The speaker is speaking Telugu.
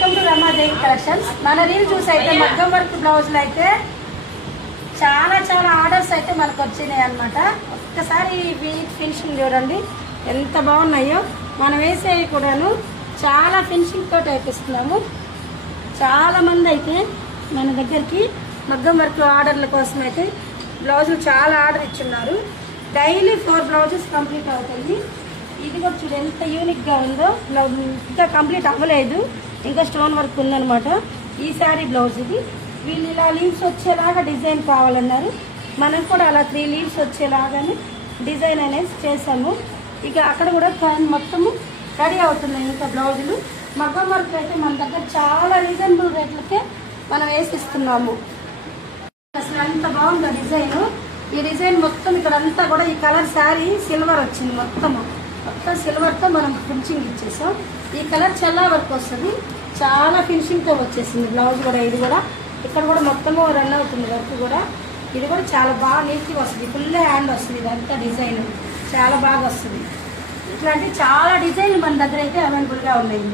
Welcome to Ramadevi collections. మన రీల్ చూసి అయితే మగ్గం వర్క్ బ్లౌజులు అయితే చాలా ఆర్డర్స్ అయితే మనకు వచ్చినాయి అనమాట. ఒక్కసారి ఫినిషింగ్ చూడండి ఎంత బాగున్నాయో. మనం వేసేవి కూడాను చాలా ఫినిషింగ్ తోటి వేపిస్తున్నాము. చాలామంది అయితే మన దగ్గరికి మగ్గం వర్క్ ఆర్డర్ల కోసం అయితే బ్లౌజులు చాలా ఆర్డర్ ఇచ్చున్నారు. డైలీ 4 బ్లౌజెస్ కంప్లీట్ అవుతుంది. ఇది కూడా చూడు ఎంత యూనిక్గా ఉందో. ఇంకా కంప్లీట్ అవ్వలేదు, ఇంకా స్టోన్ వర్క్ ఉందనమాట. ఈ శారీ బ్లౌజ్ ఇది. వీళ్ళు ఇలా లీవ్స్ వచ్చేలాగా డిజైన్ కావాలన్నారు. మనం కూడా అలా 3 లీవ్స్ వచ్చేలాగానే డిజైన్ అనేది చేసాము. ఇక అక్కడ కూడా మొత్తము రెడీ అవుతున్నాయి ఇంకా బ్లౌజులు. మగ్గం వర్క్ అయితే మన దగ్గర చాలా రీజనబుల్ రేట్లకే మనం వేసిస్తున్నాము. అసలు ఎంత బాగుందో డిజైన్. ఈ డిజైన్ మొత్తం ఇక్కడ అంతా కూడా ఈ కలర్ శారీ సిల్వర్ వచ్చింది. మొత్తం సిల్వర్తో మనం ఫినిషింగ్ ఇచ్చేసాం. ఈ కలర్ చల్లా వర్క్ వస్తుంది, చాలా ఫినిషింగ్తో వచ్చేసింది బ్లౌజ్ కూడా. ఇది కూడా ఇక్కడ కూడా మొత్తము రన్ అవుతుంది వర్క్ కూడా. ఇది కూడా చాలా బాగా నీట్గా వస్తుంది. ఫుల్ హ్యాండ్ వస్తుంది. ఇదంతా డిజైన్ చాలా బాగా వస్తుంది. ఇట్లాంటి చాలా డిజైన్లు మన దగ్గర అయితే అవైలబుల్గా ఉన్నాయి.